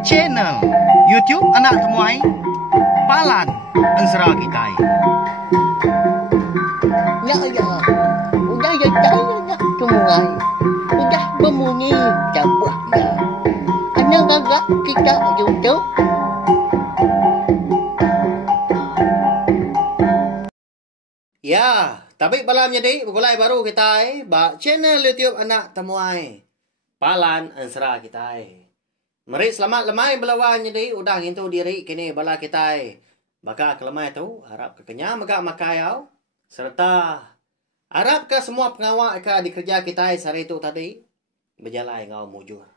Channel YouTube Anak Temuai Palan Ansara Kitai. Ya, udah ya Anak Temuai. Udah berbunyi cabutnya. Anak gagak kita YouTube. Ya, tapi malam jadi mulai baru kita ba channel YouTube Anak Temuai Palan Ansara kita. Mari selamat lemai belawan jadi udah hintu diri kini bala kita. Baka kelemai tu harap kekenya maga makayau serta harap ke semua pengawal ka di kerja kita hari itu tadi berjalan ngau mujur.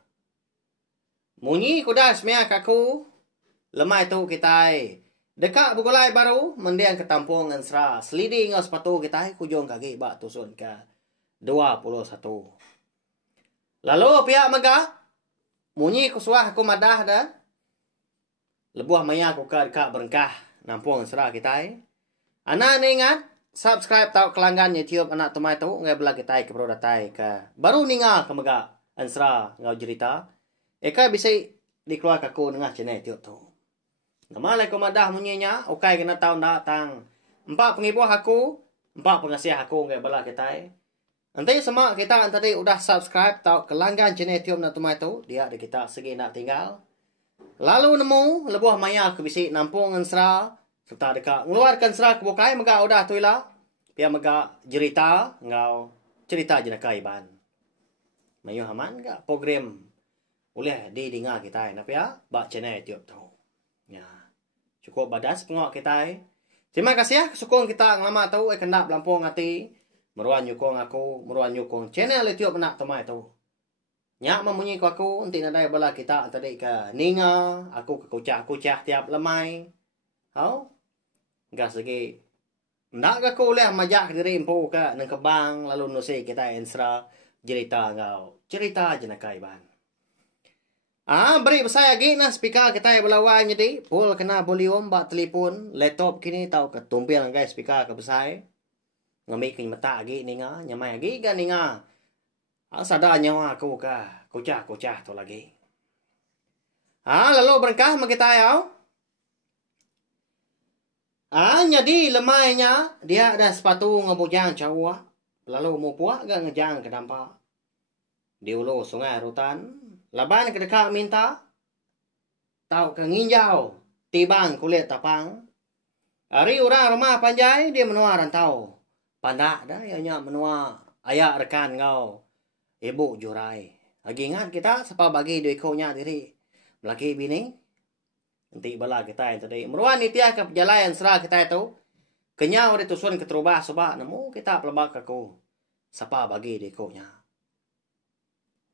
Munyi kuda semia kaku lemai tu kita. Dekat bukulai baru mendiang ke Tampung Ansara selidi ngau sepatu kita kujung kaki bak tusun ke 21. Lalu pihak maga munyi kusuah aku madah dah. Lebuah maya aku ke dekat berengkah Nampung Ansara kita. Anak ni ingat subscribe tau kelanggan YouTube Anak Temuai tu ngai bela kita ke datai ke baru ninga ke maga Ansara ngau cerita. Eka bisa dikeluar aku dengan channel YouTube tu. Nama lai komadah munyinya, okay kena tahun datang. 4 pengibuh aku, 4 pengasih aku ngai bala kita. Nanti semua kita tadi udah subscribe tau kelanggan channel YouTube Anak Temuai tu, dia ada kita segi nak tinggal. Lalu nemu lebuah maya aku bisi Nampung Ansara serta dekat ngeluarkan Ansara ke bukai maga udah tu lah. Pia maga cerita ngau cerita jenaka iban. Mayu haman ga program boleh didengar kita na pia ba channel YouTube tu. Ya. Cukup badas pengok kita. Terima kasih ya sukong kita ngelama tahu kena Lampung hati. Meruan nyukong aku, meruan nyukong channel YouTube Anak Temuai tu. Nyak memunyi ku aku nanti nadai bala kita tadi ke ninga, aku ke kucah-kucah tiap lemai. Hau? Gas lagi. Ndak aku boleh majak diri empu ke nang kebang lalu nusi kita Ansara cerita ngau. Cerita jenaka iban. Beri saya lagi na speaker kita belawan jadi full kena volume bak telefon laptop kini tahu ke tumpil guys speaker ke besar ngambil ke mata lagi ninga nyamai lagi kan ninga sadar nyawa aku ka kucah tu lagi lalu berkah mak kita ya jadi lemainya dia ada sepatu ngebujang cawah lalu mau puak gak ngejang ke dampak di ulu sungai rutan. Laban ke dekat minta tahu ke nginjau tibang kulit tapang. Hari orang rumah panjai dia menua rantau. Pandak dah ianya menua ayak rekan ngau. Ibu jurai. Lagi ingat kita siapa bagi duit konya diri. Melaki bini. Nanti bala kita yang tadi. Meruan itia ke perjalanan Ansara kita itu. Kenyau dia tusun ke terubah sebab nemu kita pelebak aku. Siapa bagi duit konya.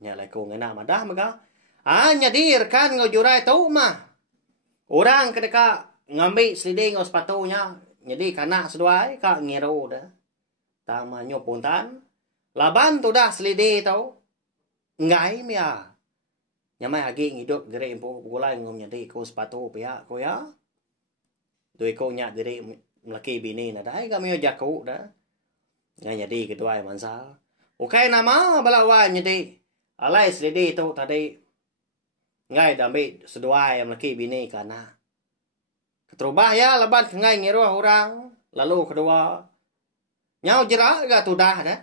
Nyalai ko ngena madah maga. Nyadir kan ngojurai tau mah. Orang kedeka ngambil seliding o sepatunya. Jadi kanak seduai kak ngero dah. Tama nyopuntan. Laban tu dah seliding tau. Ngai mia. Nyamai hagi ngiduk diri empu gulai ngom nyadi ko sepatu pihak ko ya. Dui ko nyak diri melaki bini na dai kami jaku dah. Ngai nyadi kedua mansal. Okay nama balawan nyadi. Alai selidi tu tadi ngai dambi sedua yang laki bini kana. Keterubah ya lebat ngai ngiruh orang. Lalu kedua nyau jerak ga tu dah dah.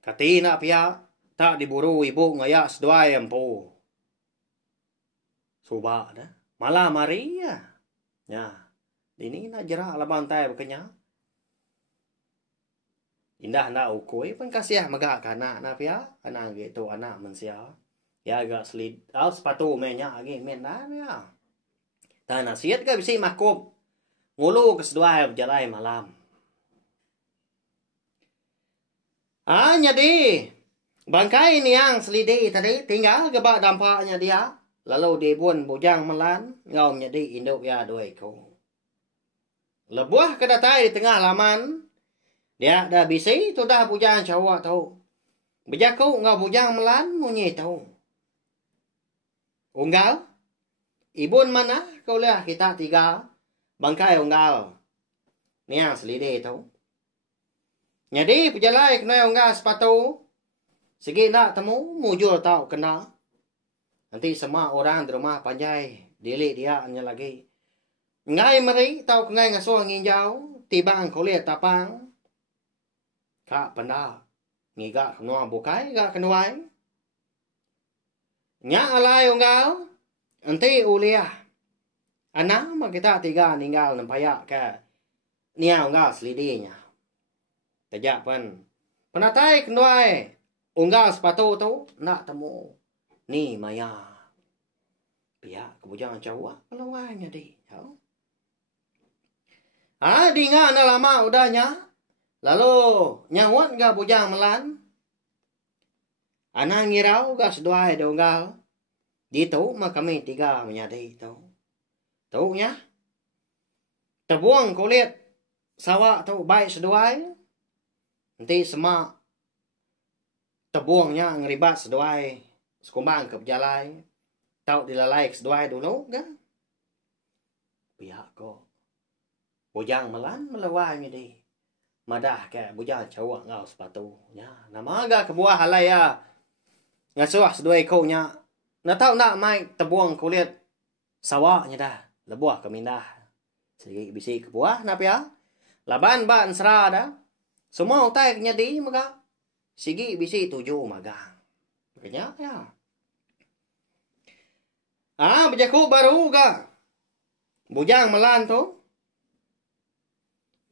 Kati nak pihak tak diburu ibu ngayak sedua yang pu. Subak dah. Malam hari ya. Ya. Ini nak jerak leban tai berkenyang. Indah nak ukui pun kasih magak kanak na pia anak gitu anak mensia ya agak selid sepatu menya lagi men dah ya tanah siat ke bisa makup ngulu ke sedua berjalan malam jadi bangkai ni yang selidi tadi tinggal ke bak dampaknya dia lalu dia pun bujang melan ngau jadi induk ya dua ekor lebuah kedatai di tengah laman. Dia dah bisi tu dah bujang cawak tau. Bejaku ngau bujang melan munyi tau. Unggal. Ibun mana kau lihat kita 3 bangkai unggal. Ni yang selidi tau. Jadi pejalai kena unggal sepatu. Sige nak temu mujur tau kena. Nanti semua orang di rumah panjai dili dia hanya lagi. Ngai mari tau ngai ngaso nginjau tibang kulit tapang. Kak panda ngiga kenua bukai ga kenuai. Nya alai unggal nanti uliah. Anak mah kita tiga ninggal nampaya ke nia unggal selidinya. Tajak pan. Penatai kenuai unggal sepatu tu nak temu ni maya. Pihak kebujangan Jawa pelawanya di. Dinga na lama udahnya. Lalu nyawat ga bujang melan. Anang ngirau ga seduai donggal. Di tu mah kami tiga menyadi tu. Tu nya. Terbuang kulit sawak tu baik seduai. Nanti semak terbuangnya ngeribat seduai. Sekumbang ke berjalai. Tau dilalai ke seduai dulu kan. Pihak ko. Bujang melan melawanya di. Madah ke bujang cawak ngau sepatu. Ya, nama agak kebuah halai ya. Ngasuh seduai kau nya. Nak tahu nak mai terbuang kulit sawaknya dah. Lebuah kemindah. Sedikit bisi kebuah napa ya. Laban ban serah dah. Semua utai kenyadi maka. Sigi bisi tujuh magang. Makanya ya. Berjaku baru ga. Bujang melan tu.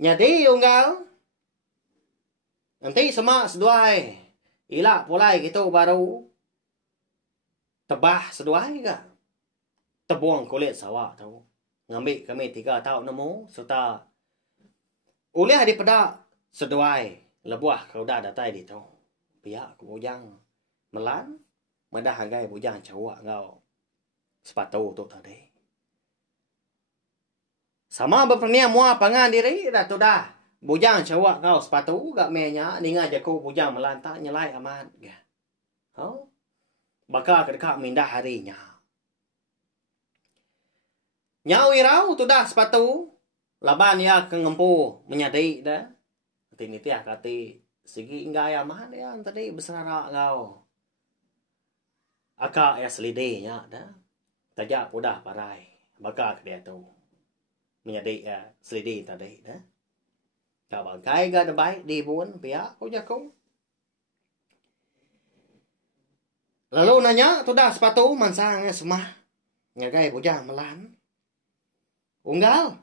Nyadi unggal. Nanti semak seduai. Ilak pulai gitu baru. Tebah seduai ga. Terbuang kulit sawak tu. Ngambil kami 3 tahun nemu. Serta uliah di pedak seduai. Lebuah kau dah datai di tu. Pihak ke bujang melan. Madah hagai bujang cawak ngau sepatu tu tadi. Sama berpernia mua pangan diri dah tu dah. Bujang cawak ngau sepatu gak menya. Ninga jaku bujang melan tak nyelai amat. Bakal kedekak mindah harinya. Nyau irau tu dah sepatu. Laban ya kengempu menyadi dah. Nanti tiah kati segi enggak ya mah dia tadi besara ngau. Akak ya selidihnya dah. Tajak udah parai. Bakal ke dia tu. Menyadi ya selidih tadi dah. Kau bangkai ga baik di pun pihak kau jaku. Lalu nanya tu dah sepatu mansang semah. Ngagai bujang melan. Unggal.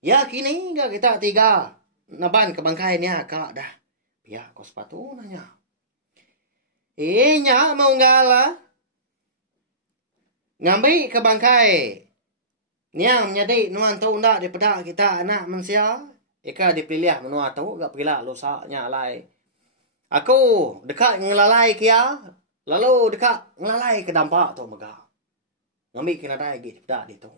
Ya kini ga kita 3. Naban ke bangkai ni akak dah. Pihak kau sepatu nanya. Nya mau ngala. Ngambil ke bangkai. Niang menjadi nuan tu ndak daripada kita anak manusia. Ika dipilih menua tu gak pila losaknya alai. Aku dekat ngelalai kia. Lalu dekat ngelalai ke dampak tu mega. Ngambil kena dai gitu dak di tu.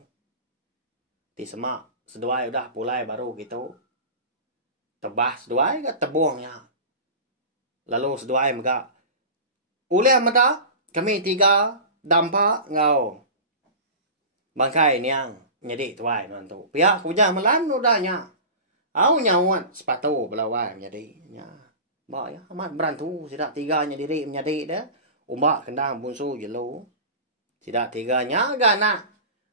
Ti semak seduai udah pulai baru gitu. Tebah seduai ke terbuangnya. Lalu seduai mega. Uliah meda kami 3 dampak ngau. Bangkai niang nyedi tuai nuan tu. Pihak kujang melan udahnya. Au nyawat sepatu belawai menjadi nya. Ba ya amat berantu sidak 3 nya diri menjadi dah. Umbak kendang bunsu jelo. Sidak 3 nya gana.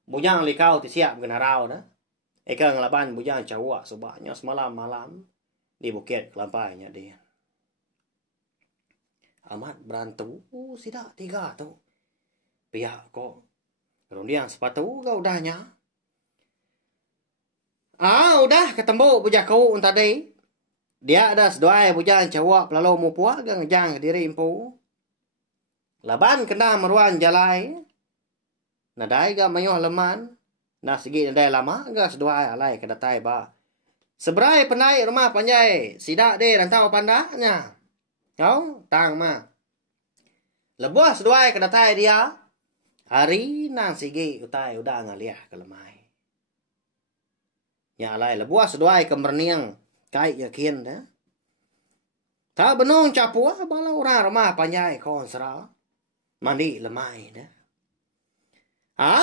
Bujang likau ti siap genarau dah. Eka ngelaban bujang cawak subaknya semalam malam di bukit kelampainya dia. Amat berantu sidak 3 tu. Pihak kok. Kemudian sepatu kau udahnya. Udah ketemu bujaku tadi. Dia ada seduai bujang cawak lalu mupua ngejang diri impu. Laban kena meruan jalai. Nadai ga mayuh leman. Nah segi nadai lama ga seduai alai kedatai ba. Seberai penai rumah panjai. Sidak de rantau pandanya. Kau tang ma. Lebuah seduai kedatai dia. Hari nang sigi utai udah ngaliah ke lemai. Ya alai lebuah seduai kemerniang kai yakin dah. Ta benong capua bala orang rumah panjai kon sera. Mandi lemai dah.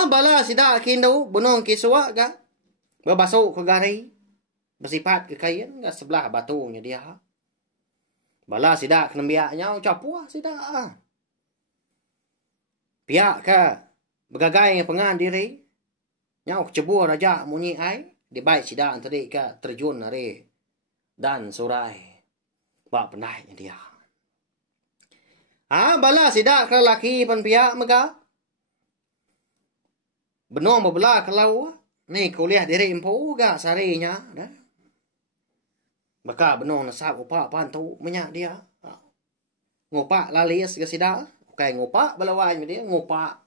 Bala sidak kindu benong kisua ga. Berbasuh ke gari. Bersifat ke kain ga sebelah batunya dia. Bala sida kena biaknya capua sida. Piak ka begagai pengan diri. Nyau kecebur raja munyi ai. Di baik sida tadi ka terjun hari dan surai. Bak penahnya dia. Bala sida ka laki pan piak mega. Benong bebelah kalau ni kuliah diri empu ga sarinya dah. Baka benong nasab upak pantu menyak dia. Ngopak lalis ke sida. Kayak ngopak balawan dia ngopak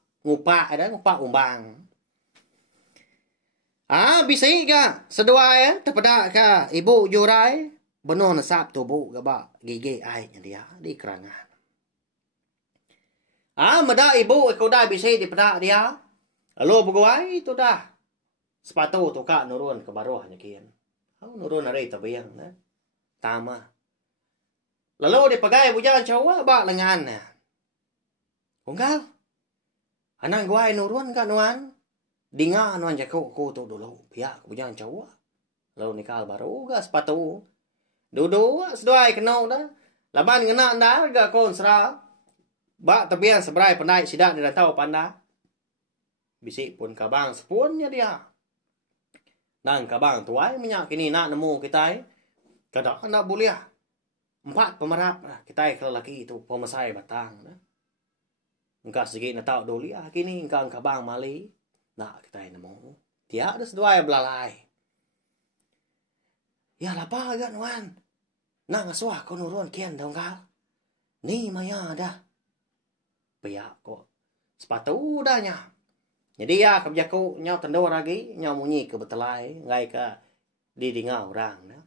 ada ngopak umbang. Bisa ka sedua terpedak ka ibu jurai benong nasab tubuh ga ba gigi ai dia di kerangan. Meda ibu ko dah bisa dipedak dia. Lalu begawai tu dah. Sepatu tu kak nurun ke bawah nyakian. Nurun hari tabiang nah. Tama. Lalu dipakai bujang cowok bak lengan nah. Unggal. Anang guai nurun ka nuan. Dinga nuan jakuk ku tu dulu. Pihak bujang cowok. Lalu nikal baru ga sepatu. Dudu seduai kenau dah. Laban ngena dah ga kon sera. Bak tabiang seberai pandai sidak di rantau panda. Bisik pun kabang sepunnya dia. Nang kabang tuai minyak kini nak nemu kita. Kada nak boleh. 4 pemerap lah. Kita lelaki itu pemasai batang. Engkau segi nak tahu doli kini engkau kabang mali. Nak kita nemu. Tiada sedua belalai. Ya lapa agak nuan. Nak ngasuah kau nurun kian dong kal. Ni maya dah. Piak kok. Sepatu dahnya. Jadi ya kebijaku nyau tendor lagi. Nyau munyi ke betelai. Ngai ke di dingau orang. Nah.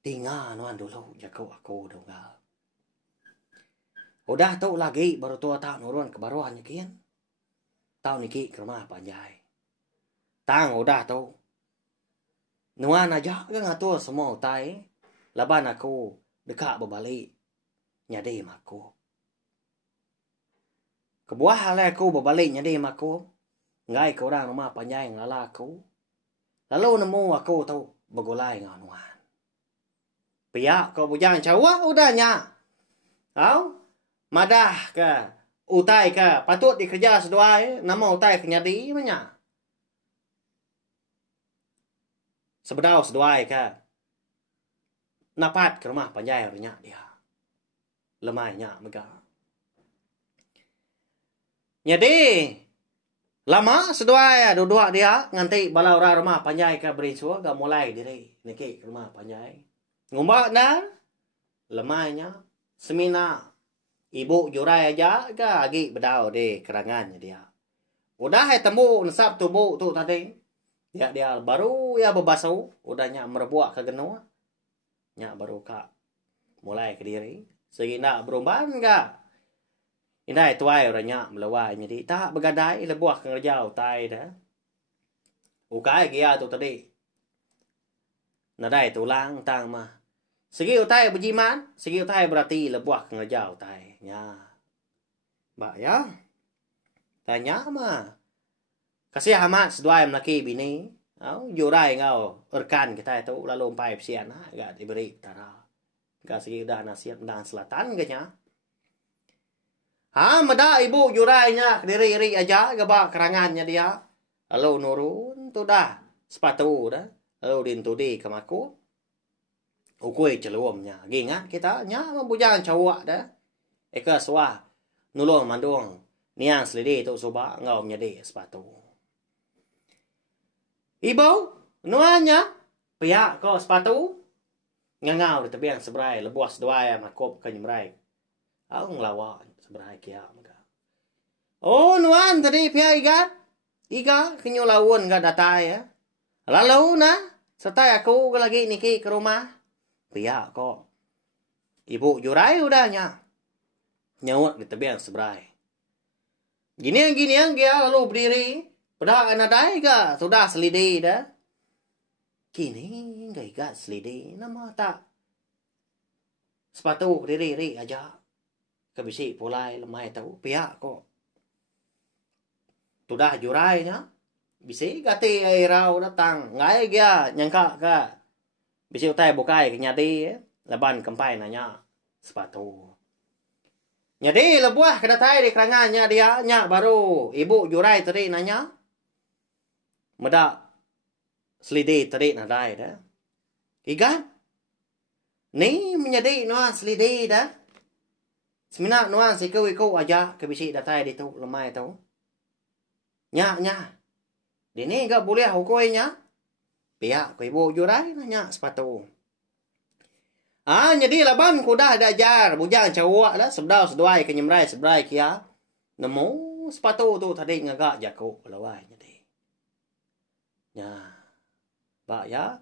Tinggal nuan dulu jago aku dong kal. Udah tu lagi baru tua tak nurun ke baruannya kian. Tahu niki ke rumah panjai. Tang udah tu. Nuan aja kan ngatur semua utai. Laban aku dekat berbalik. Nyadi aku. Kebuah lah aku berbalik nyadi aku. Ngai ke orang rumah panjai ngala aku. Lalu nemu aku tu bergulai dengan nuan. Piak kau bujang cawak udahnya. Kau madah ke utai ke patut dikerja seduai nama utai kenyadi mana. Sebedau seduai ke napat ke rumah panjai orangnya dia. Lemainya mega. Jadi lama seduai dua dia nganti bala orang rumah panjai ke berinsua ke mulai diri niki ke rumah panjai. Ngumbak dah lemahnya semina ibu jurai aja ke lagi bedau di kerangannya dia. Udah temu nasab tubuh tu tadi. Dia baru ya berbasuh, udahnya merebuak ke genua. Nya baru kak mulai ke diri. Segi nak berumban enggak. Indai tuai orangnya melawai jadi tak begadai lebuah ke ngerjau tai dah. Ukai gia tu tadi. Nadai tulang tang mah. Segi utai berjiman, segi utai berarti lebuah ke ngejau utai. Ya. Mbak ya. Tanya mah. Kasih amat seduai melaki bini. Jurai ngau erkan kita itu lalu umpai pesian. Agak diberi tara. Gak segi udah nasihat dan selatan gaknya. Meda ibu jurainya diri-iri aja. Gabak kerangannya dia. Lalu nurun tu dah. Sepatu dah. Lalu dintudi ke maku. Ukui celuamnya. Gingat kita nya membujang cawak dah. Eka suah nulung mandung. Niang selidi tu subak ngau menjadi sepatu. Ibu, nuanya pihak kau sepatu. Ngangau di tebiang seberai lebuas dua makop kenyemrai. Aku ngelawan seberai kia. Oh nuan tadi pihak iga kenyulawun gak datai ya. Lalu nah setai aku lagi niki ke rumah. Pihak kok. Ibu jurai udahnya. Nyawak di tebiang seberai. Gini yang dia lalu berdiri. Pada anadai ga. Sudah selidi dah. Kini enggak selidi. Nama tak. Sepatu berdiri aja. Kebisi pulai lemai tahu. Pihak kok. Sudah jurainya. Bisi gati airau datang. Ngai dia nyangka ka. Bisi utai bukai kenyadi. Laban kempai nanya sepatu. Jadi lebuah kedatai di kerangannya dia. Nya baru ibu jurai tadi nanya. Medak selidi tadi nadai dah. Igan. Ni menjadi nuan selidi dah. Semina nuan si kau aja ke bisi datai di tu lemai tu. Nya. Dini enggak boleh hukuinya. Pihak ku ibu jurai nanya sepatu. Jadi laban ku dah ajar bujang cawak lah sebdau seduai ke nyemrai sebrai kia. Nemu sepatu tu tadi ngagak jaku lawai jadi. Nya. Ba ya.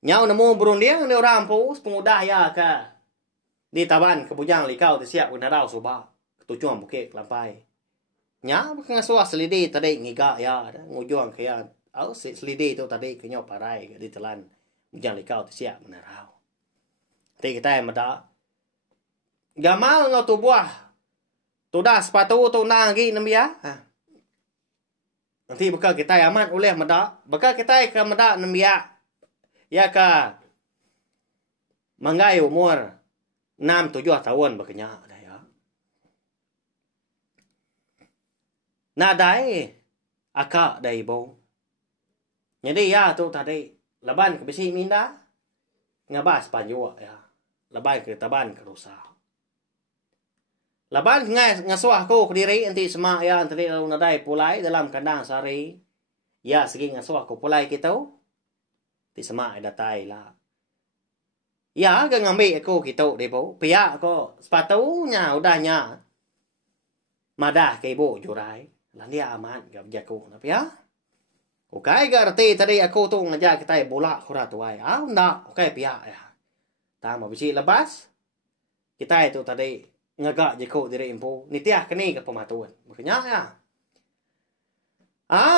Nyau nemu berundiang ni orang pu pengudah ya ka. Di taban ke bujang likau ti siap unarau suba. Ketujuan bukit lampai. Nya bukan suah selidi tadi ngigak ya ngujuang ke ya. Au selidi tu tadi kenyo parai di telan bujang likau ti siap unarau. Thì kita yang meda. Gamal ngau tu buah. Tu dah sepatu tu nang gi nambia. Nanti bekal kita aman oleh meda. Bekal kita ke meda nambia. Ya ka. Manggai umur 6-7 tahun bakanya dah ya. Nadai akak dai bo. Jadi ya tu tadi laban ke bisi minda. Ngabas panjua ya. Laban ke taban ke rusa. Laban ngasuah ko ke diri anti semak ya anti lalu nadai pulai dalam kandang sari. Ya segi ngasuah ko pulai kita. Ti semak datai lah. Ya ke ngambil aku kita debo. Pihak ko sepatunya udahnya. Madah ke ibu jurai. Landia aman gak jaku tapi ya. Okay garti tadi aku tu ngajak kita bola kura tuai. Ndak. Okay pihak ya. Tama bisi lepas. Kita itu tadi ngagak jeko diri impu. Nitiah kini ke pematuan. Makanya ya.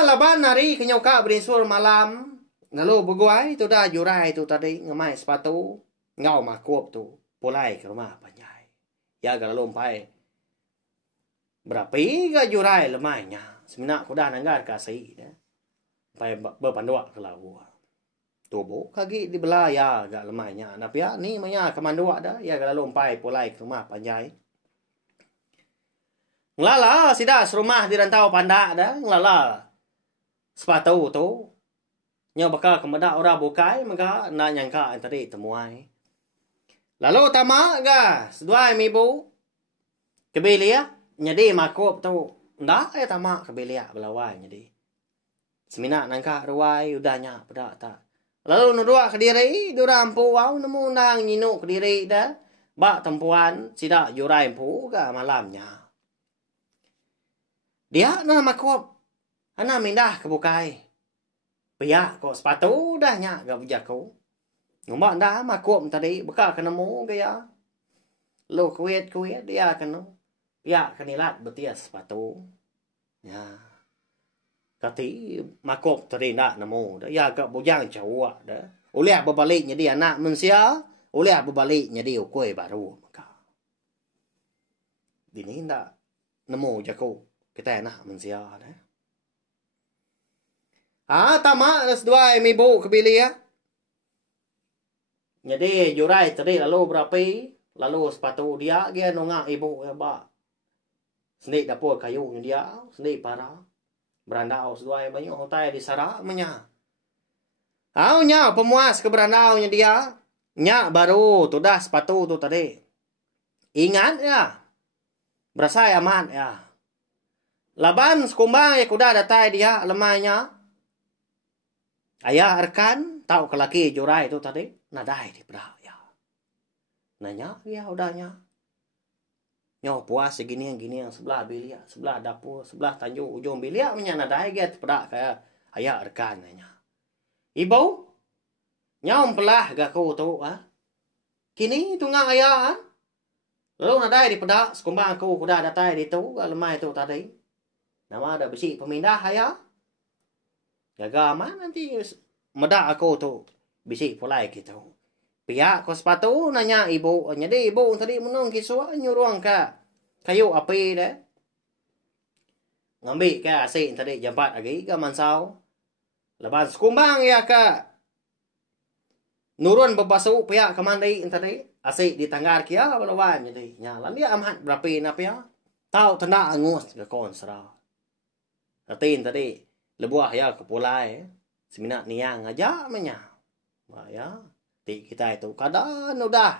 Laban hari kenyoka berinsur malam. Lalu beguai tu dah jurai tu tadi ngemai sepatu. Ngau makup tu. Pulai ke rumah panjai. Ya kalau lompai. Berapi ke jurai lemainya. Seminyak ku dah nanggar kasih. Sampai berpandua ke lawu. Tubuh kaki di belah ya agak lemahnya. Tapi ya ni maya kemandua dah. Ya kalau lompai pulai ke rumah panjai. Ngelala sidas rumah di rantau pandak dah. Ngelala sepatu tu. Nya bakal kemedak orang bukai. Maka nak nyangka tadi temuai. Lalu tamak ga. Seduai mibu. Kebelia. Jadi makup tu. Ndak ya tamak kebelia belawai jadi. Semina nangka ruai udahnya pedak tak. Lalu nudua ke diri, dura ampu wau nemu nang nyinuk ke diri dah. Bak tempuan sidak jurai empu ke malamnya. Dia nak makup. Ana mindah ke bukai. Pihak kok sepatu dah nyak gak bujaku. Ngombak dah makup tadi bekal ke nemu ke ya. Lu kuit dia kena. Pihak kenilat betias sepatu. Ya. Kati makop tadi nak nemu. Ya ke bujang cawak dah. Oleh berbaliknya dia anak manusia. Oleh berbaliknya dia ukui baru. Maka. Dini tak nemu jaku. Kita anak manusia dah. Tamak dua ibu kebili ya. Jadi jurai tadi lalu berapi. Lalu sepatu dia. Dia nongak ibu ya bak. Senik dapur kayu dia. Senik parah. Berandau seduai banyak hotai di sarak menya. Nya pemuas ke berandaunya dia. Nya baru tu dah sepatu tu tadi. Ingat ya. Berasa aman ya. Laban sekumbang ya kuda datai dia lemahnya. Ayah rekan tahu ke laki jurai tu tadi. Nadai di berak ya. Nanya ya udahnya. Nyo puas segini yang sebelah bilik, sebelah dapur, sebelah tanjung ujung bilik menyana dai get pedak kaya ayah rekan nanya. Ibu nyom pelah gak kau tu Kini tunggang ayah Lalu nadai di pedak sekumbang aku kuda datai di tu gak lemai tu tadi. Nama ada besi pemindah ayah. Gagal mana nanti medak aku tu besi pulai gitu. Pihak kos sepatu nanya ibu. Jadi ibu tadi menung kisah nyuruh ke kayu api dah. Ngambil ke asin tadi jampat lagi ke mansau. Lepas kumbang ya ke. nurun bebasu pihak kemandai tadi asik di tanggar kia balawan jadi nya lan dia amat berapa na pia tau tanda angus ke kon sera atin tadi lebuah ya ke pulai semina niang aja menya ya ti kita itu kadan udah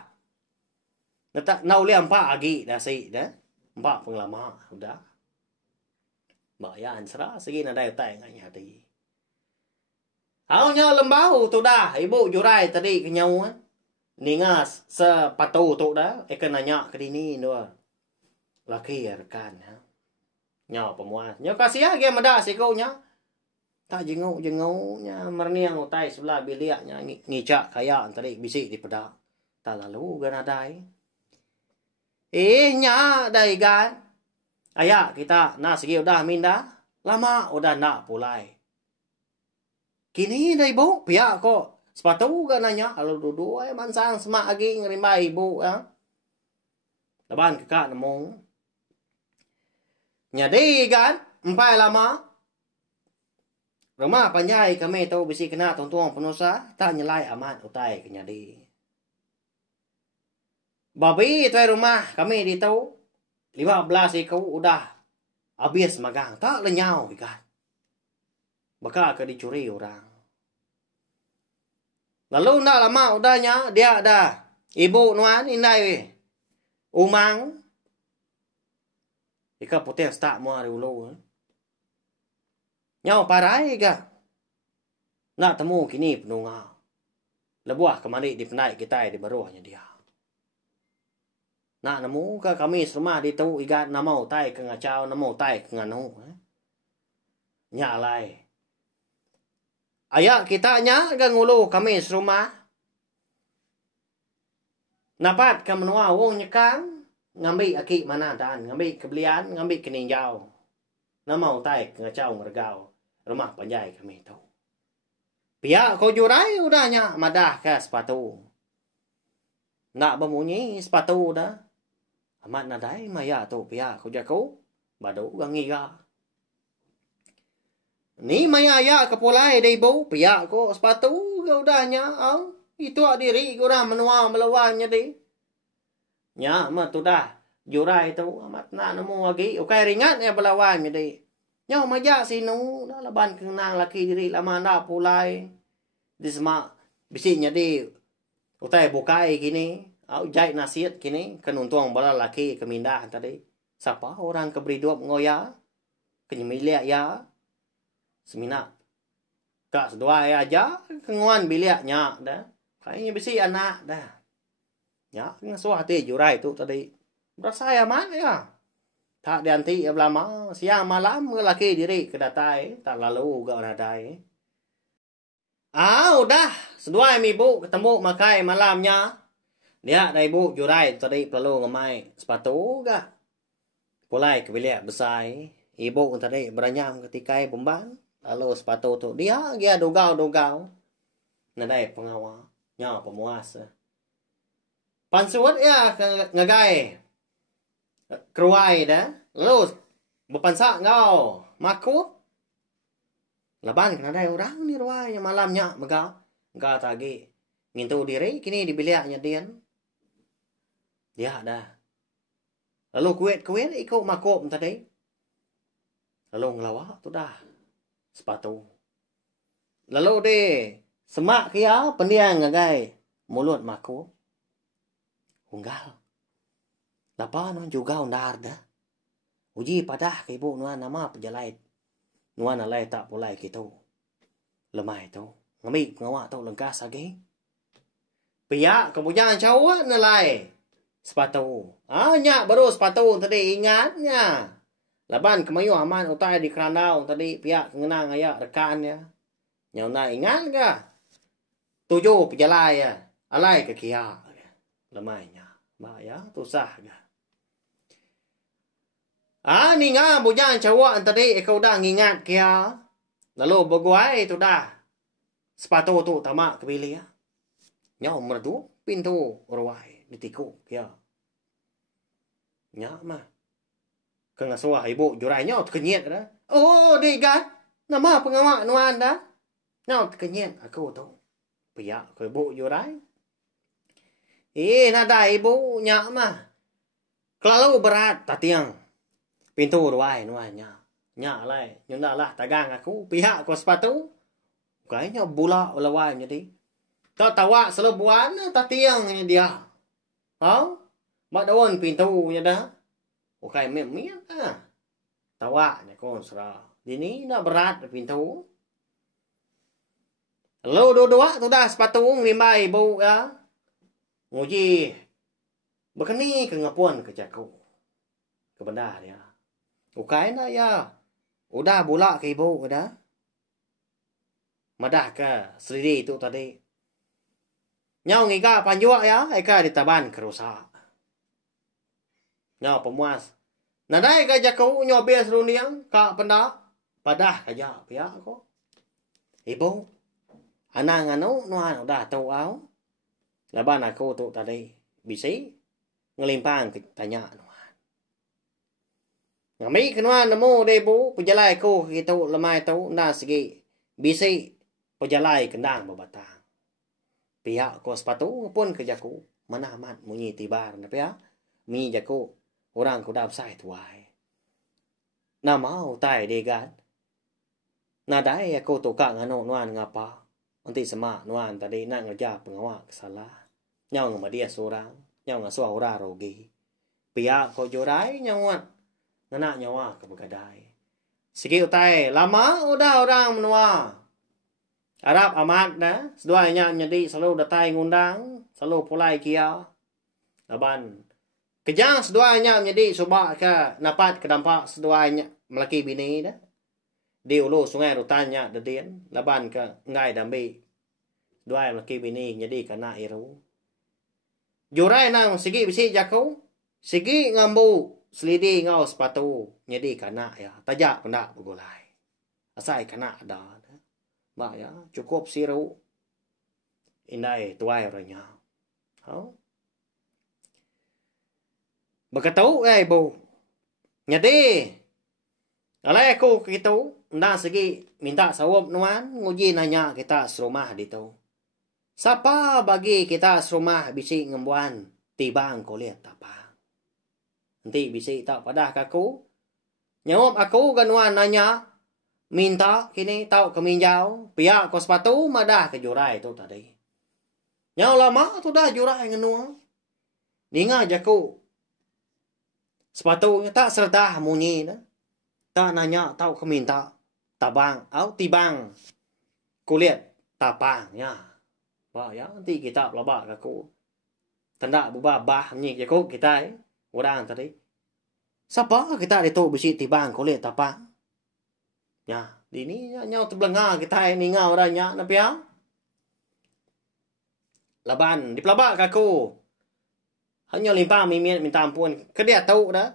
nata nau liam pa agi dah si dah empat penglama udah mbak ya ansra segi na dai tai nganya ti nya lembau tu dah ibu jurai tadi ke nhau ningas sepatu tu dah ikan nanya ke dini dua laki rekan nya pemuas nya kasih ya mada si kau nya tak jenguk nya merniang utai sebelah biliaknya ngicak kaya tadi bisik di pedak tak lalu gana dai nya dai gan ayak kita nak segi udah minda lama udah nak pulai kini dah ibu pihak kok sepatu kan nanya kalau duduk mansang semak lagi ngerimba ibu ya laban kakak nemong nyadi kan empai lama rumah panjai kami tahu bisi kena tuang penusa tak nyelai amat utai kenyadi babi tuai rumah kami di tahu 15 ikau udah habis magang tak lenyau ikan bakal ke dicuri orang. Lalu nak lama udahnya dia ada ibu nuan indai umang ika putih tak mau dulu. Nyau parai ga. Nak temu kini penunga. Lebuah kemari di penai kita di baruhnya dia. Nak nemu ke kami rumah di tahu igat namau tai ke ngacau namau tai ke nganu. Nyalai. Ayak kitanya gangulu kami serumah. Napat ke menua wong nyekang. Ngambil aki mana dan. Ngambil kebelian. Ngambil keninjau. Namau tai ngacau ngergau. Rumah panjai kami tu. Pihak kau jurai udahnya. Madah ke sepatu. Nak berbunyi sepatu dah. Amat nadai maya tu pihak kau jago. Badu gangiga. Ni maya ya kepulai dai bau pihak ko sepatu ke udahnya au itu diri orang menua melawannya deh nya mah tu dah jurai tu amat nak nemu lagi okai ringan ya belawannya deh nya maja sinu dah laban kenang laki diri lama dah pulai di semak bisiknya deh utai bukai kini au jai nasihat kini kenuntuang bala laki kemindah tadi siapa orang keberi duap ngoya kenyemilia ya semina kak sedua aja kenguan biliaknya dah kayaknya bisi anak dah ya ngasuh hati jurai tu tadi berasa ya mana ya tak dianti ya lama siang malam laki diri kedatai tak lalu gak radai udah sedua ibu ketemu makai malamnya dia dah ibu jurai tadi perlu ngemai sepatu gak pulai ke biliak besar ibu tadi beranyam ketika pemban lalu sepatu tu dia dogau nadai pengawal nya pemuas pansuat ya ngagai keruai dah lalu berpansak ngau maku laban nadai orang ni ruai malamnya megah enggak tagi ngintu diri kini di biliaknya dia dah lalu kuit ikut makop tadi lalu ngelawak tu dah sepatu. Lalu deh semak kia pendiang ngagai mulut maku. Unggal. Lapa non juga undar dah. Uji padah ke ibu nuan nama pejalait. Nuan alai tak pulai gitu. Lemai tu. Ngambil pengawak tu lengkas lagi. Pihak kemudian cawak nilai sepatu. Nyak baru sepatu tadi ingatnya. Laban kemayu aman utai di kerandau tadi pihak kengenang ayak rekannya. Nyau na ingat ka? 7 pejalai ya. Alai ke kia. Lemainya. Ba ya tu sah ka. Ni nga bujang cawak tadi kau dah ngingat kia. Lalu berguai tu dah. Sepatu tu tamak kebili ya. Nyau merdu pintu ruai ditiku kia. Nyak mah. Kengasuah ibu jurainya kenyet dah. Oh, deh kan. Nama pengawak nuan dah. Nyau kenyet aku tu. pihak ke ibu jurai. Nada ibu nyak mah. Kalau berat tatiang. Pintu ruai nuanya. Nyak lai, nyunda lah tagang aku pihak ko sepatu. Kayaknya bula lawai jadi. Tak tawa selebuan tatiang dia. Hau? Mak daun pintu nya dah. Okay, mian ah. Tawa nya kon sera. Dini na berat pintu. Lo dua tu dah sepatu nglimbai ibu ya. Nguji. Bekeni ke ngapuan ke jaku. Ke benda dia. Okay na ya. Udah bula ke ibu udah. Madah ke seridi itu tadi. Nyau ngika panjua ya. Eka ditaban kerusak. Nyau pemuas. Nadai ka jaku nyobes runiang. Ka penda. Padah kaja pihak ko. Ibu. Anang anu nuan udah tahu au. Laban aku tu tadi. Bisi. Ngelimpang tanya nuan. Ngami kenuan nemu debu. Pejalai ku gitu lemai tu. Nah segi. Bisi. Pejalai kendang berbatang. Pihak ko sepatu pun ke jaku. Mana amat munyi tibar. Tapi ya. Mi jaku. Orang ku dah besai tuai. Nah mau tai degan. Nah dai aku tukar nganu nuan ngapa. Nanti semak nuan tadi nak ngerja pengawak salah. Nyau ngama dia seorang. Nyau ngasuh orang rogi. Pihak ko jorai nyawat. Nganak nyawa ke begadai. Segi utai. Lama udah orang menua. Arab amat dah. Seduanya jadi selalu datai ngundang. Selalu pulai kia. Laban. Kejang seduanya menjadi subak ke. Napat kedampak seduanya. Melaki bini dah. Di ulu sungai rutannya dadian. Laban ke ngai dambi. Seduanya melaki bini jadi kena iru. Jurai nang segi bisi jakau. Segi ngambu. Selidi ngau sepatu. Jadi kena ya. Tajak pendak bergulai. Asai kena dah. Mak ya. Cukup siru. Indai tuai orangnya. Hau. Berkatau ibu. Nyadi. Alai aku gitu. Nda segi minta sawab nuan. Nguji nanya kita serumah ditu. Siapa bagi kita serumah bisi ngembuan. Tibang kulit apa. Nanti bisi tak padah kaku. Nyawab aku ganuan nanya. Minta kini tau keminjau. Pihak ko sepatu madah ke jurai tu tadi. Nyaw lama tu dah jurai ngenua. Ninga jaku. Sepatu tak serta munyi dah. Tak nanya tau keminta. Tabang au tibang. Kulit tapang ya. Wah ya nanti kita pelabak kaku. Tanda bubah ni jaku kita orang tadi. Siapa kita itu besi tibang kulit tapang. Ya, di ni nyau terbelengah kita ni ngau orangnya napi ya. Laban di pelabak kaku. Hanya limpah mimin minta ampun. Kedia tahu dah.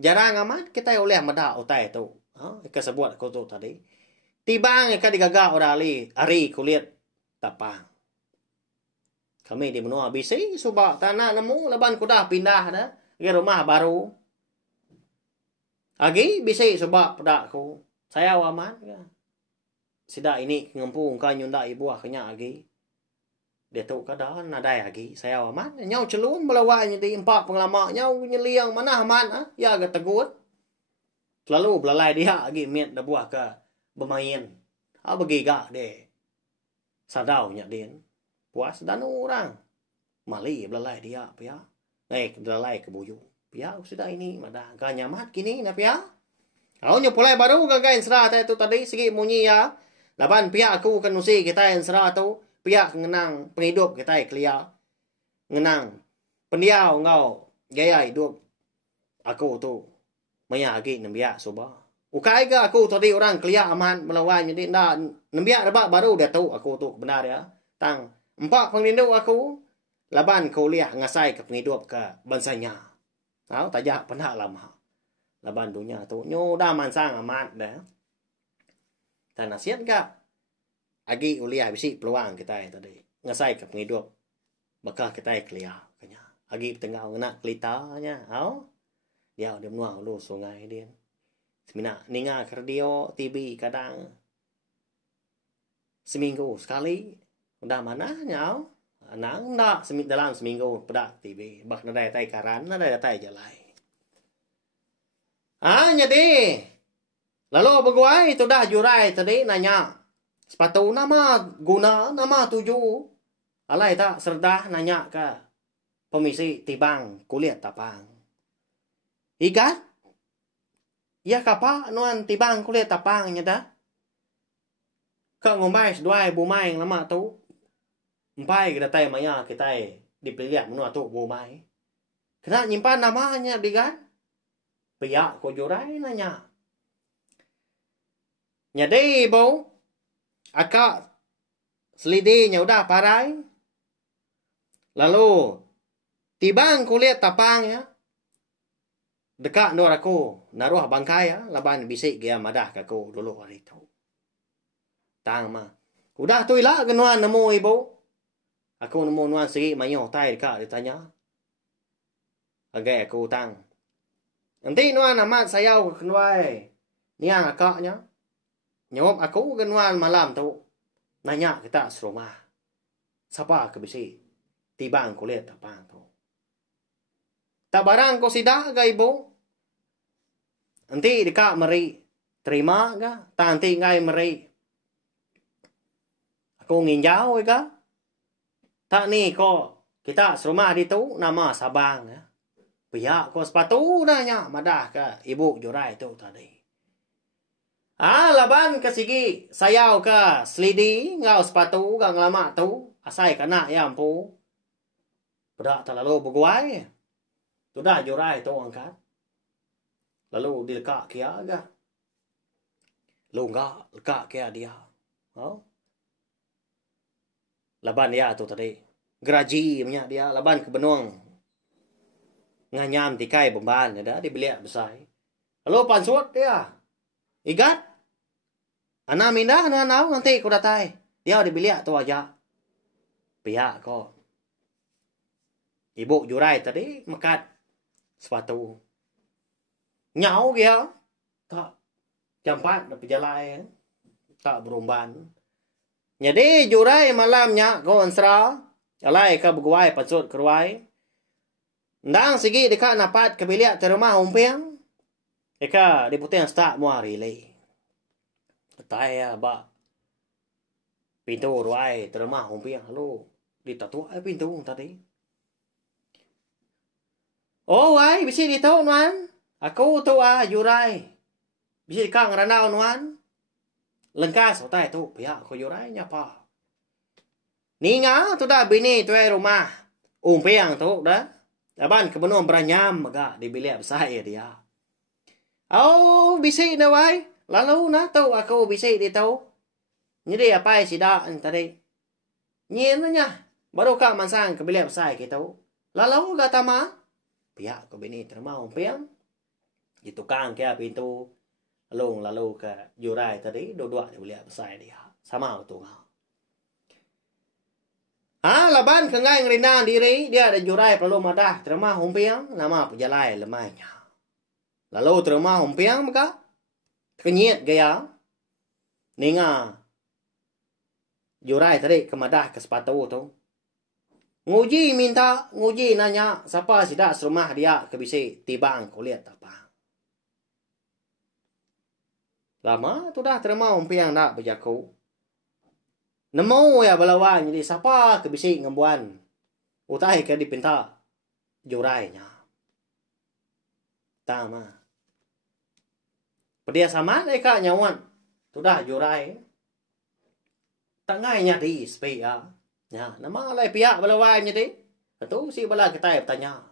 Jarang amat kita oleh madah otai tu. Ika sebut aku tu tadi. Tibang ika digagak orang ari kulit tapang. Kami di benua bisi subak tanah nemu laban kuda pindah dah ke rumah baru. Agi bisi subak pedak ku. Saya aman ya. Sida ini ngempung ka nyunda ibu akhnya agi. Dia tu kada nadai agi. Saya aman. Nyau celun melawanya di empat pengalamak nyau nyeliang mana aman ya ga tegut. Lalu belalai dia agi miet da buah ke bermain. Bagi gak deh. Sadau nya din. Puas dan orang. Mali belalai dia pia. Naik belalai ke buyu. Pia sudah ini madah ga nyamat kini na pia. Kalau nyo pulai baru gagain serah tu tadi segi munyi ya. Laban pia aku kan nusi kita yang serah tu. Pihak ngenang penghidup kita kelia. Ngenang pendiau ngau gaya hidup. Aku tu maya lagi nembiak soba. Ukai ke aku tadi orang kelia aman melawan jadi nda nembiak dapat baru dah tahu aku tu benar ya. Tang empat penghidup aku laban kuliah ngasai ke penghidup ke bansanya. Tahu tajak pernah lama. Laban dunia tu nyo dah mansang amat dah. Dan nasihat ka agi uliah bisi peluang kita yang tadi. Ngasai ke penghidup. Bakal kita kelia kanya. Agi tengah ngena kelitanya. Dia dia menua lu sungai dia. Semina ninga kardio TV kadang seminggu sekali Udah mana nyau? Nang nak dalam seminggu pedak TV. Bak nadai tai karan, nadai tai jalai. Jadi. Lalu pegawai itu dah jurai tadi nanya. Sepatu nama guna, nama tuju. Alai tak serdah nanya ke pemisi tibang kulit tapang. Ikat? Ya kapa nuan tibang kulit tapang nya dah. Kak ngombai seduai bumai lama tu. Empai kita tai maya kita dipelihat menua tu bumai. Kena nyimpan namanya digan. Pihak ko jurai nanya. Nyadi bau. Akak selidinya udah parai. Lalu tibang kulit tapang ya. Dekat nur aku naruh bangkai ya. Laban bisik dia madah ke aku dulu hari itu. Tang mah. Udah tu ilah kenuan nemu ibu. Aku nemu nuan segi mayo tai dekat ditanya. Agai aku tang. Nanti nuan amat sayau kenuai. Niang akaknya. Nyawab aku kenuan malam tu. Nanya kita serumah. Siapa ke bisi? Tibang kulit tapang tu. Tak barang ko sidah ke ibu? Nanti dekat meri. Terima ke? Tak nanti ngai meri. Aku nginjau ke? Tak ni ko. Kita serumah di tu nama Sabang. Pihak ko sepatu nanya. Madah ke ibu jurai tu tadi. Laban ke sigi sayau ke selidi ngau sepatu gang lama tu asai kena ya ampu. Pedak terlalu berguai. Tu dah jurai tu angkat. Lalu dilekak kia agak. Lu enggak lekak kia dia. Laban dia tu tadi. Geraji punya dia laban ke benuang. Nganyam tikai beban ada dibeliak besar. Lalu pansuat dia. Igat. Anak mindah nanau nanti ko datai. Dia dibeliak tu aja. Pihak ko. Ibu jurai tadi mekat sepatu. Nyau dia. Tak. Jampat na pijalai. Tak berumban. Jadi jurai malamnya ko ansra. Alai ka berguai pacut keruai. Ndang sigi dekat napat kebiliak terumah umpiang. Eka diputih stak mua relay. Tai ba. Pintu ruai terumah umpiang lu. Ditatua pintu tadi. Oh wai bisi ditau nuan. Aku tu jurai. Bisi kang ranau nuan. Lengkas tai tu pihak ko jurai nyapa. Ninga tu dah bini tu rumah. Umpiang tu dah. Laban kebenuan beranyam agak di bilik besar dia. Oh bisi na wai. Lalu na tahu aku bisi dia tahu. Jadi apa sida tadi. Nyen nya. Baru kak mansang ke bilik besar kita. Lalu kata ma. Pihak ko bini terima umpiang. Di tukang kia pintu. Lalu ke jurai tadi. Dua-dua di bilik besar dia. Sama betul. Laban kengai ngerindang diri. Dia ada jurai perlu madah. Terima umpiang. Nama pejalai lemahnya. Lalu terima umpiang maka. Kenyit gaya. Ninga. Jurai tadi kemadah ke sepatu tu. Nguji nanya. Siapa sidak serumah dia ke bisi tibang kulit apa. Lama tu dah terima umpiang dah berjaku. Nemu ya balawan. Jadi siapa ke bisi ngembuan. Utai ke dipinta jurainya. Tama. Dia sama mereka nyawan. Sudah jurai. Tengahnya di sepi ya. Ya, nama lai pihak balawan jadi. Itu si bala kita bertanya.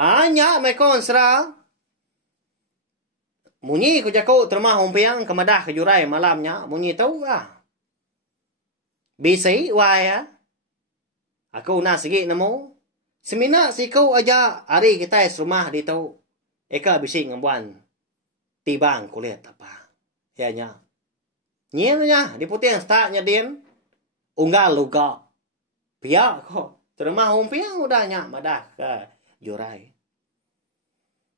Hanya merekaonsra. Munyi ku jaku termah umpiang kemadah ke jurai malamnya. Munyi tahu Bisi wai Aku nak segi nemu. Semina si kau aja hari kita serumah di tahu. Eka bisi ngembuan. Tibang kulit apa. Ya nya. Nya diputih startnya din. Unggal luga. Pia kok. Terima umpiang udahnya madah ke jurai.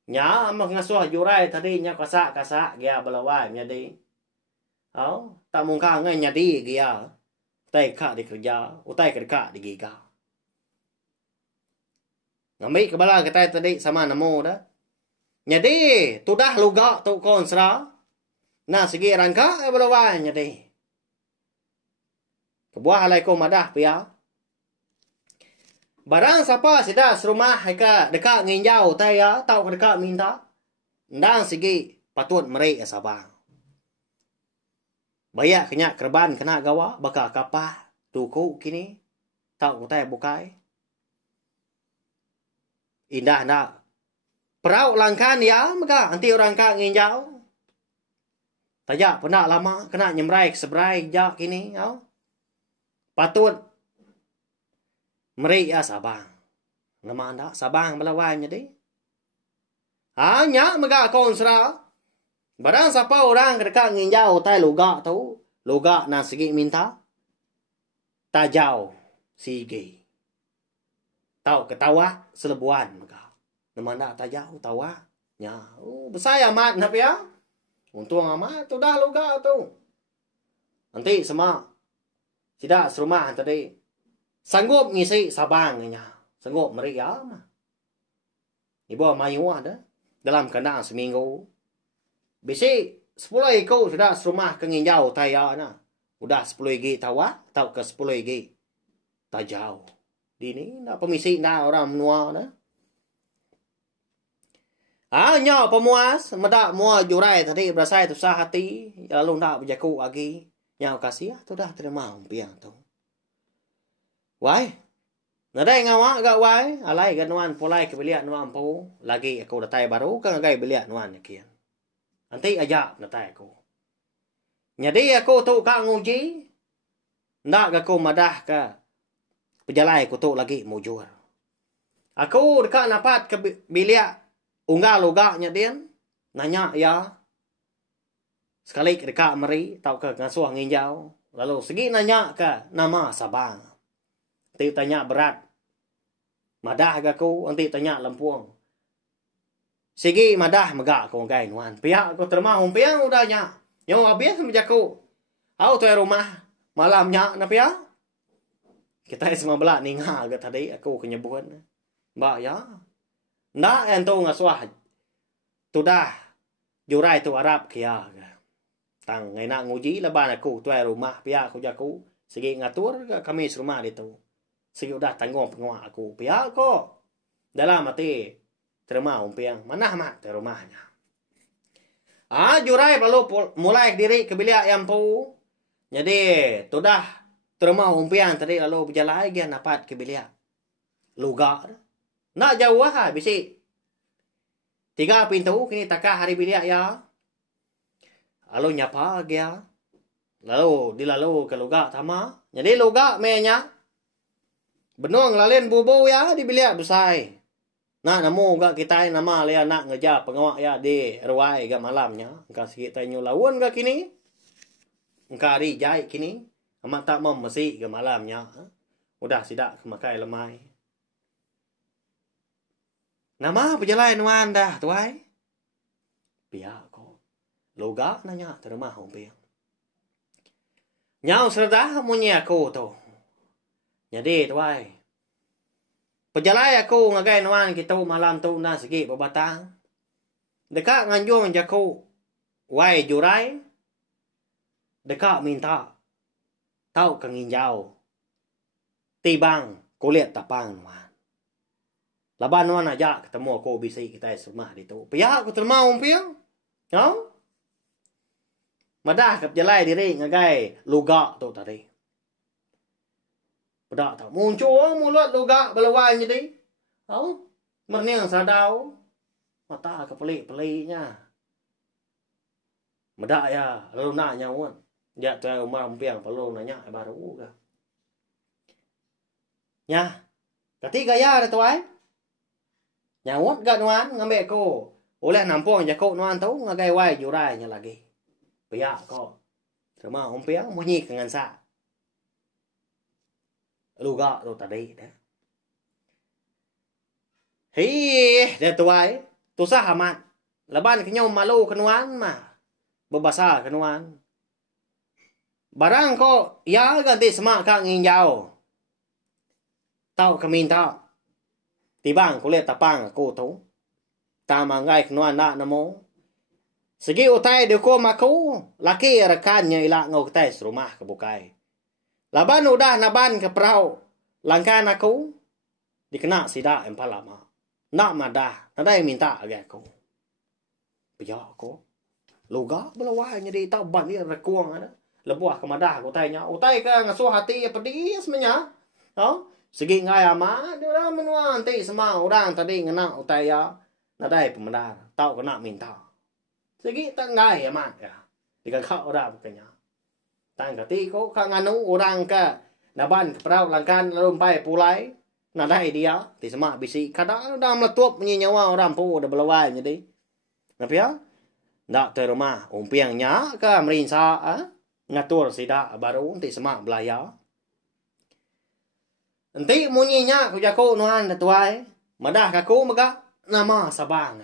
Nya mengasuh jurai tadi nya kasak dia belawai jadi. Tak mungkin ngai nyadi dia. utai ka di kerja, utai kerja di giga. Ngambil kebala kita tadi sama namo dah. Jadi, tu dah luga tu kon sera. Nah, segi rangka belawan jadi. Kebuah halai ko madah pia. Barang siapa sida serumah haka dekat nginjau taya tau ke dekat minta. Ndang segi patut merek Sabang. Bayak kenyak kerban kena gawa baka kapah tuku kini tau taya bukai. Indah nak. Perau langkan ya maka anti orang ka nginjau. Tajak pernah lama kena nyemrai sebrai jak kini au. Patut merek Sabang. Nama anda Sabang belawan jadi. Hanya mega kon sera. Barang siapa orang dekat nginjau tai loga tu, loga na segi minta. Tajau sige. Tau ketawa selebuan mega. Nama anda tajau tawa. Ya, besar amat napa ya? Untung amat tu dah loga tu. Nanti semua tidak serumah tadi. Sanggup ngisi Sabang nya. Sanggup mereka mah. Ibu mayu ada dalam kandang seminggu. Bisi 10 ekor sudah serumah ke nginjau taya na. Udah 10 lagi tawa, tau ke 10 lagi. Tajau. Di ni nak pemisi na orang menua na. Nya pemuas medak mua jurai tadi berasai tu sah hati lalu nak berjaku lagi. Yang kasih tu dah terima umpiang tu. Wai. Nadai ngawak gak wai, alai gan nuan polai ke beliak nuan po. Lagi aku datai baru kan gai beliak nuan kian. Nanti ajak datai aku. Jadi aku tu ka nguji. Ndak aku madah ke pejalai aku tu lagi mujur. Aku dekat napat ke beliak unggal logaknya dia. Nanya ya. Sekali dekat meri tau ke ngasuh nginjau. Lalu segi nanya ke nama Sabang. Nanti tanya berat. Madah ke aku, nanti tanya lempuang. Segi madah megak aku gai nuan. Pihak aku terima umpiang udahnya. Yang habis menjaku. Aku tu rumah malamnya na pihak. Kita semua belak ninga ke tadi aku kenyebun. Mbak ya. Ndak ento ngasuh. Tu dah jurai tu Arab kia. Tang ngày nak nguji leban aku tu rumah pihak aku jaku. Segi ngatur kami rumah itu. Segi udah tanggung pengawal aku. Pihak kok. Dalam hati. Terima umpiang. Mana mak di rumahnya. Jurai perlu mulai diri ke bilik yang pu. Jadi. Tu dah. Terima umpiang tadi. Lalu berjalan lagi dapat ke bilik. Luga. Nak jauh lah. Bisi. 3 pintu. Kini takah hari bilik ya. Lalu nyapa dia. Lalu dilalu ke luga sama. Jadi luga menya. Benuang lalen bubu ya di bilik besai. Nah namu gak kita nama lia nak ngejar pengawak ya di ruai gak malamnya. Engkau sikit tanyo lawan gak kini. Engkau hari jai kini. Amat tak memesi gak malamnya. Udah sidak kemakai lemai. Nama perjalanan wan dah tuai. Biar kau. Loga nanya terima umpiang. Nyau serdah munya aku tu. Jadi tuai. Perjalanan aku ngagai nuan kita malam tu na segi berbatang. Dekat nganjung jaku. Wai jurai. Dekat minta. Tau kenginjau. Tibang kulit tapang nuan. Laban nuan ajak ketemu aku bisi kita semua di tu. Pihak aku terima umpiang. Ya? Madah ke perjalanan diri ngagai luga tu tadi. Pedak tak muncul mulut luga belawan jadi. Tahu? Merniang sadau. Mata ke pelik-peliknya. Medak ya, lalu nanya wan. Dia tu rumah umpiang perlu nanya baru ke. Ya. Ketiga ya ada tuai. Nyawat gak nuan ngambil ko. Oleh nampung jakok nuan tu ngagai wai jurainya lagi. Piak ko. Terima umpiang munyi dengan sa. Luga tu tadi dah. Hei, dah tuai. Tu sah amat. Leban kenyom malu kenuan mah. Berbasa kenuan. Barang ko ya ganti semak kak nginjau. Tau keminta. Tibang kulit tapang aku tu. Tama ngai kenuan nak namo. Segi utai deko maku. Laki rekannya ilak ngau ketai serumah kebukai. Laban udah naban ke perau. Langkan aku. Dikena sidak empat lama. Nak madah. Nadai minta agak aku. Pijak aku. Luga belawanya di taban ni rekuang ada. Lebuah ke madah aku tanya. Utai ke ngasuh hati pedis menya. Segi ngai ama. Dia orang menua nanti semua orang tadi ngena utai ya. Nadai pemedar. Tau kena minta. Segi tak ngai ama. Jika kau orang bukannya. Tang kati ko kang anu orang ke. Naban ke perau langkan lumpai pulai. Nadai dia. Ti semua bisi. Kadang dah meletup menyenyawa orang pun dah belawanya di. Kenapa ya? Nak ke rumah umpiangnya ke merinsa ngatur sidak baru nanti semak belaya. Nanti munyinya ku jako nuan tuai madah kaku maka nama sabang.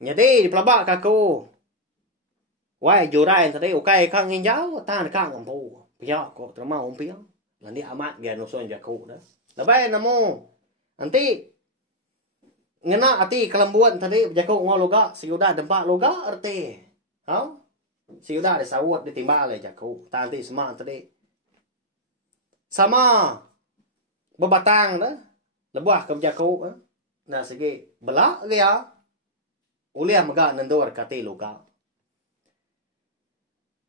Jadi di pelabak kaku. Wai jurai tadi ukai kang nginjau tan kang empu. Pia ko terma umpiang. Nanti amat dia nusun jako dah. Labai namo. Nanti ngena ati kelembuan tadi jago ngologa siudah dempak loga arti. Siudah ada sawat ditimbal le jago. Tanti semua tadi. Sama bebatang dah. Lebuah ke jago. Nah segi belak dia. Uliah megak nendor kati loga.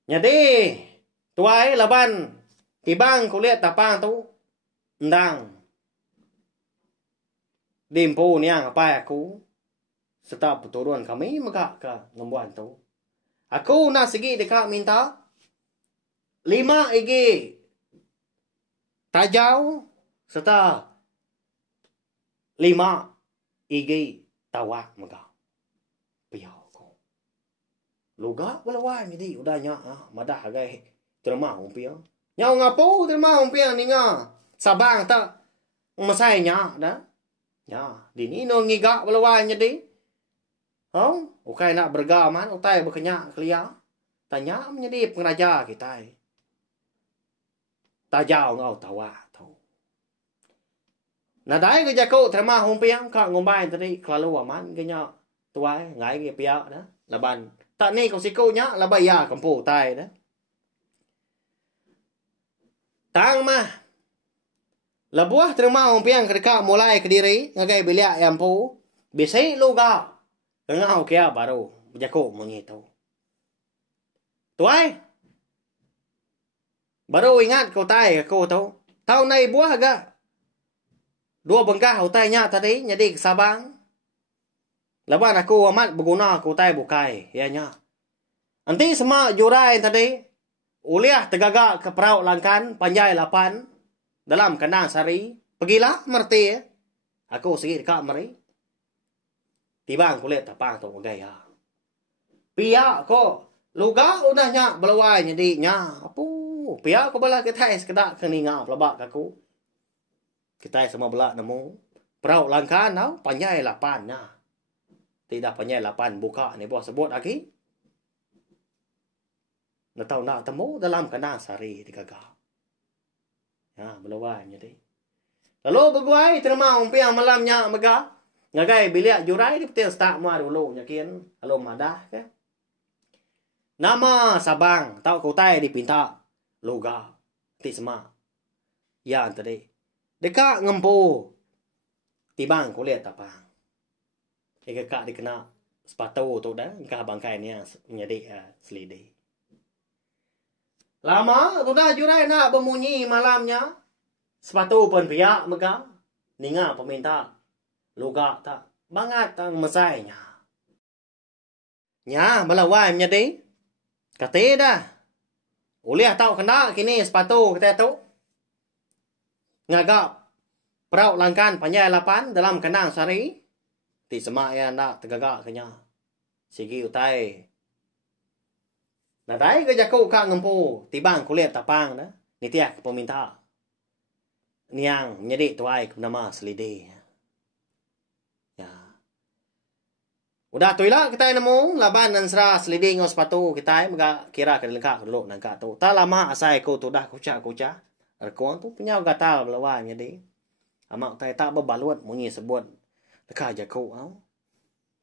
Jadi tuai laban tibang kuliah tapang tu ndang. Dimpo niang apa aku serta perturuan kami maka ke ngembuan tu. Aku nak segi dekat minta 5 igi tajau serta 5 igi tawak maka. Piau ko. Luga belawan jadi udahnya madah gai terma umpiang. Nyau ngapo terma umpiang ninga. Sabang tak masainya dah. Ya, di ni no ngigak belawan jadi. Ukai nak bergaman, utai berkenyak kelia. Tanya menjadi pengraja kita. Tajau ngau tawa tu. Nadai ke jako terma humpiang kak ngombai tadi kelalu aman kenya tuai ngai ke pia dah. Laban tak ni kau sikunya labaya kampu tai dah. Tang mah Lebuah terima umpiang kedekak mulai ke diri. Ngagai biliak yang pu. Bisai luga. Ngau kia baru. Berjakuk mengitu. Tuai. Baru ingat kau tai aku tu. Tahun nai buah agak. 2 bengkah kau tai nya tadi. Jadi kesabang. Lepas aku amat berguna kau tai bukai. Ya nya. Nanti semua jurai tadi. Uliah tegagak ke perau langkan. Panjai 8. Dalam kandang sari. Pergilah merti. Aku segi dekat mari. Tibang kulit tapang tu gaya. Pia ko. Luga udahnya belawai jadi nya. Apu. Pia ko bala kita sekedak keninga pelabak aku. Kita semua belak nemu. Perau langkan tau. Panjai 8 nya. Tidak panjai 8 buka ni buah sebut lagi. Nak tahu nak temu dalam kandang sari digagak. Ya, belawai jadi. Lalu berguai terima umpiang malamnya mega. Ngagai biliak jurai di petil start mua dulu nyakin. Lalu madah ke. Nama Sabang. Tahu kau tai dipinta. Loga. Ti semua. Ya tadi. Dekat ngempu. Tibang kulit tapang. Ika kak dikena sepatu tu dah. Ika bangkai ni yang menjadi selidi. Lama tu dah jurai nak bemunyi malamnya. Sepatu pun pihak mega. Ninga peminta. Luga tak. Bangat tang mesainya. Nya melawai menjadi. Kata dah. Uliah tahu kena kini sepatu kita tu. Ngagap. Perau langkan panjai 8 dalam kandang sari. Ti semak yang nak tegagak kenya. Sigi utai. Nadai ke jaku kak ngempu. Tibang kulit tapang dah. Nitiak peminta. Niang menjadi tuai nama selidi. Ya. Udah tu lah kita nemu laban dan serah seliding ngau sepatu kita maka kira ke lengkap dulu nangka tu. Tak lama asai ko tu dah kuca. Erkon tu punya gatal belawan jadi. Amak tai tak berbalut munyi sebut. Leka aja ko au.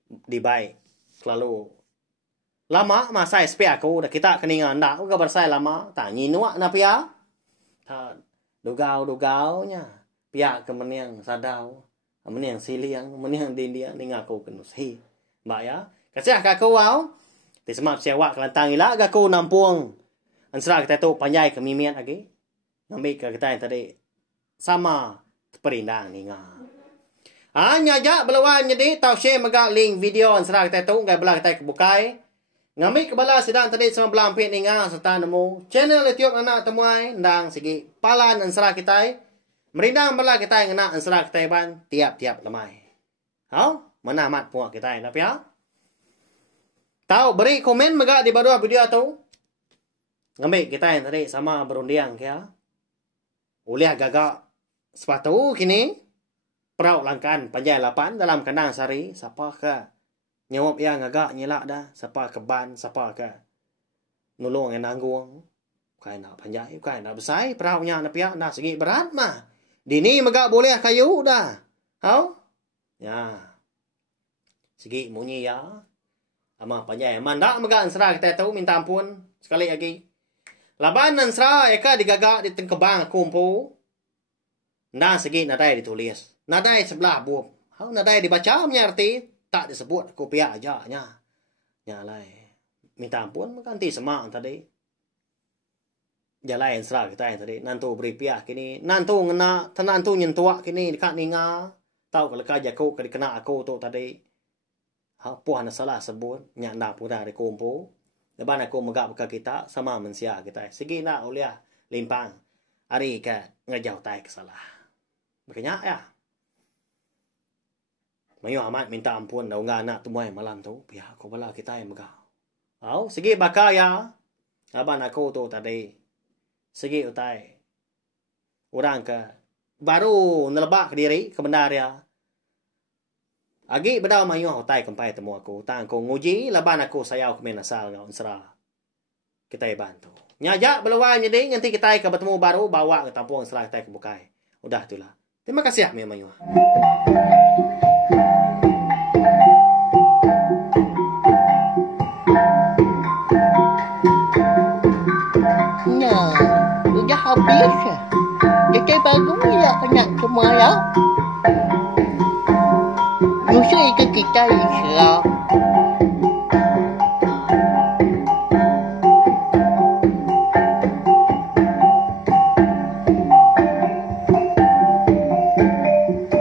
Di baik selalu lama masa spare aku dah kita keningan dak ke bersai lama tak nyinuak na pia. Ta dugau-dugaunya. Pia ke meniang sadau. Meniang siliang, meniang dindia ningaku kenus hi. Mbak ya, kasih kakau wow. Di semap siawak kelantang ila kakau nampung. Ansra kita tu panjai ke mimian lagi. Ngambil ke kita yang tadi sama perindang ni ngah. Nyajak belawan jadi tau share megak link video ansra kita tu ngai belah kita kebukai. Ngambil ke bala sedang tadi sama belah ampit ni ngah serta nemu channel YouTube anak temuai ndang segi palan ansra kita. Merindang bala kita yang nak ansra kita ban tiap-tiap lemai. Hau? Mana amat puak kita ni tapi ya. Tahu beri komen megak di bawah video tu. Ngambil kita yang tadi sama berundiang ya. Uliah gagak sepatu kini. Perau langkan panjai 8 dalam kandang sari. Siapa ke nyawap yang agak nyelak dah. Siapa ke ban. Siapa ke nulung yang nanggung. Bukan nak panjai. Bukan nak besar. Peraunya nak piak. Nak segi berat mah. Dini megak boleh kayu dah. Hau? Ya. Segi munyi ya. Ama panjai. Mandak megak ansra kita tahu minta ampun. Sekali lagi. Laban ansra eka digagak di tengkebang kumpu. Nah segi nadai ditulis. Nadai sebelah buah. Hau nadai dibaca menyarti. Tak disebut kopiah aja nya. Nya lai. Minta ampun ganti semak tadi. Jalai ansra kita tadi. Nantu beri piah kini. Nantu ngena. Tenantu nyentuak kini. Dekat ninga. Tahu kalau kajaku kena aku tu tadi. Puan salah sebut nyak nak pura di kumpu. Leban aku megak buka kita sama manusia kita. Segi nak uliah limpang. Hari ke ngejauh tai kesalah. Makanya ya. Mayu amat minta ampun dah enggak anak temuai malam tu. Pihak aku bala kita yang megak. Au segi bakal ya. Aban aku tu tadi. Segi utai. Orang ke baru nelebak diri ke benar ya. Agi bedau mayu hotai kempai temu aku. Tang ko nguji laban aku sayau ke menasal ngau ansra. Kita bantu. Nyajak belawan jadi nanti kita ke bertemu baru bawa ke tampung ansra kita ke bukai. Udah itulah. Terima kasih ya mayu. Nah, udah habis. Kita baru ya anak semua ya. Musuh itu kita insya